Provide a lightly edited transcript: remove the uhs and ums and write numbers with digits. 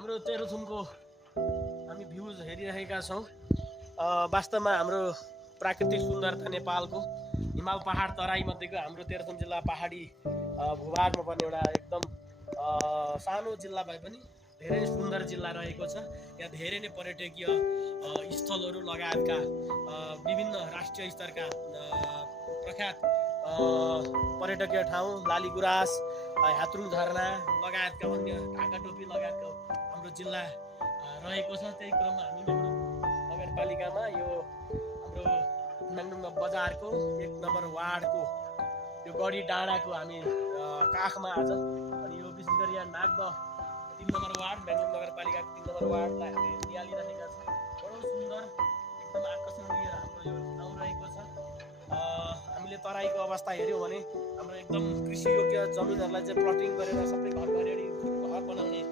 हाम्रो तेह्रथुमको हामी भ्यूज हेरिरहेका छौँ। वास्तवमा हाम्रो प्राकृतिक सुन्दरता नेपालको हिमाल पहाड तराईमध्येको हाम्रो तेह्रथुम जिल्ला पहाडी भूभागमा पर्ने एउटा एकदम सानो जिल्ला भए पनि धेरै सुन्दर जिल्ला रहेको छ। यहाँ धेरै नै पर्यटकीय स्थलहरू लगायतका विभिन्न राष्ट्रिय स्तरका प्रख्यात पर्यटकीय ठाउँ लालीगुराँस, ह्यात्रुङ झरना लगायतका अन्य ढाकाटोपी लगायतका हाम्रो जिल्ला रहेको छ। त्यही क्रममा हामी नगरपालिकामा यो हाम्रो नाङडुङ्गा बजारको 1 नम्बर वार्डको यो गढी डाँडाको हामी काखमा आज, अनि यो विशेष गरी यहाँ नाग्द 3 नम्बर वार्ड बेङ्गलुरु नगरपालिकाको 3 नम्बर वार्डलाई हामी निहालिरहेका छौँ। बडो सुन्दर एकदम आकर्षणीय हाम्रो यो ठाउँ रहेको छ। हामीले तराईको अवस्था हेऱ्यौँ भने हाम्रो एकदम कृषियोग्य जमिनहरूलाई चाहिँ प्लटिङ गरेर सबै घर बनाउने